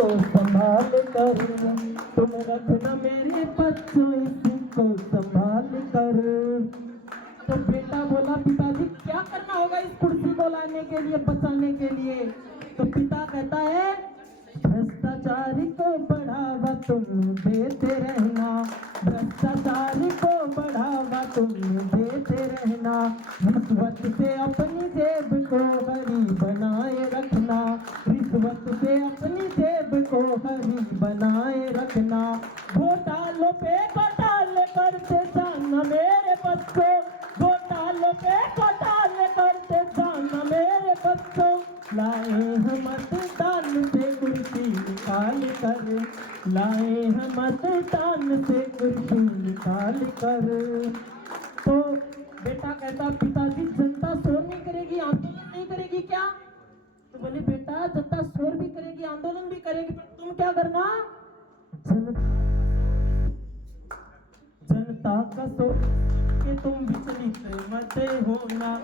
को संभाल कर, तुम रखना मेरे बच्चों इसी को संभाल कर। तो बेटा बोला पिताजी क्या करना होगा इस कुर्सी को लाने के लिए, बचाने के लिए? तो पिता कहता है भ्रष्टाचारी को बढ़ावा तुम देते रहना, भ्रष्टाचारी को बढ़ावा तुम देते रहना, रिश्वत से अपनी जेब को हरी बनाए रखना, रिश्वत से अपनी जेब को हरी बनाए रखना। घोटालों पे घोटाले करते जाना मेरे बच्चों, घोटालों पे घोटाले करते जाना मेरे बच्चों, लाए हम मतदान से कुर्सी निकाल कर, लाए हम मतदान से कुर्सी निकाल कर। तो बेटा कहता पिताजी जनता शोर नहीं करेगी, आंदोलन नहीं करेगी क्या? तो बोले बेटा जनता शोर भी करेगी, आंदोलन भी करेगी, पर तुम क्या करना? जनता का शोर कि तुम विचलित मत होना,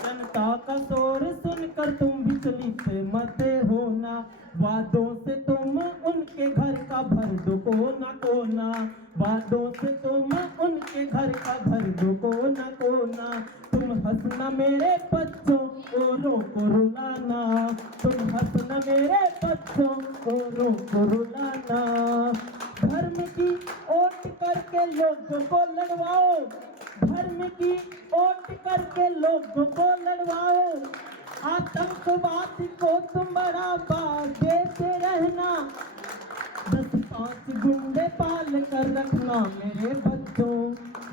जनता का शोर सुनकर तुम विचलित मत होना, वादों से तुम उनके घर का भर दो कोना कोना, वादों से तुम उनके घर का भर दो कोना कोना, तुम हंसना मेरे बच्चों औरों को रुलाना, तुम हंसना मेरे बच्चों औरों को रुलाना। धर्म की ओट करके लोगों को लड़वाओ, धर्म की ओट करके लोगों को लड़वाओ, आतंकवाद को तुम बढ़ावा देते रहना, 10-5 गुंडे पाल कर रखना मेरे बच्चों,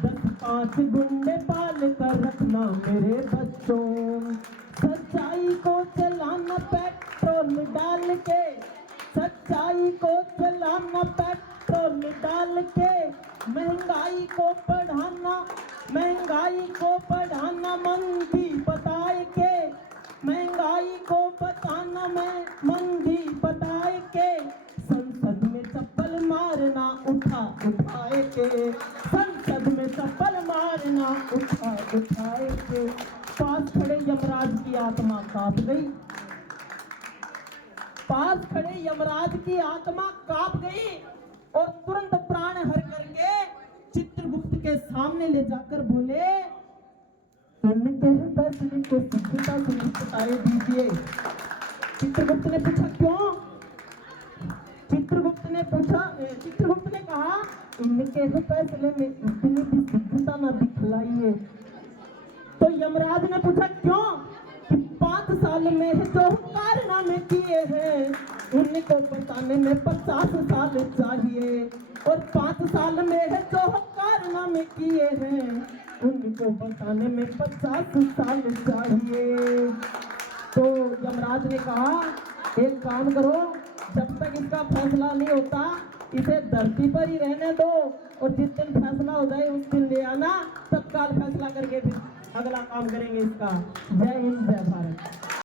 10-5 गुंडे पाल कर रखना मेरे बच्चों। सच्चाई को चलाना पेट्रोल डाल के, सच्चाई को चलाना पेट्रोल डाल के, महंगाई को बढ़ाना, महंगाई को बढ़ाना मंदी बताए के, महंगाई को बताना मैं मंदी बताए के, संसद में चप्पल मारना उठा उठाए के, संसद में चप्पल मारना उठा उठाए के। पास खड़े यमराज की आत्मा कांप गई, पास खड़े यमराज की आत्मा कांप गई और तुरंत प्राण हर करके चित्रगुप्त के सामने ले जाकर बोले इनके फैसले को सिद्धता से निपटाए दीजिए। चित्रगुप्त ने पूछा क्यों? चित्रगुप्त ने कहा इनके फैसले में इतनी भी सिद्धता न दिखलाइए। तो यमराज ने पूछा क्यों? कि 5 साल में जो कारनामे किए हैं उनको बताने में 50 साल चाहिए, और 5 साल में जो कारनामे किए हैं उनको बताने में 50 साल चाहिए। तो यमराज ने कहा एक काम करो, जब तक इसका फैसला नहीं होता इसे धरती पर ही रहने दो, और जिस दिन फैसला हो जाए उस दिन ले आना, तत्काल फैसला करके फिर अगला काम करेंगे इसका। जय हिंद जय भारत।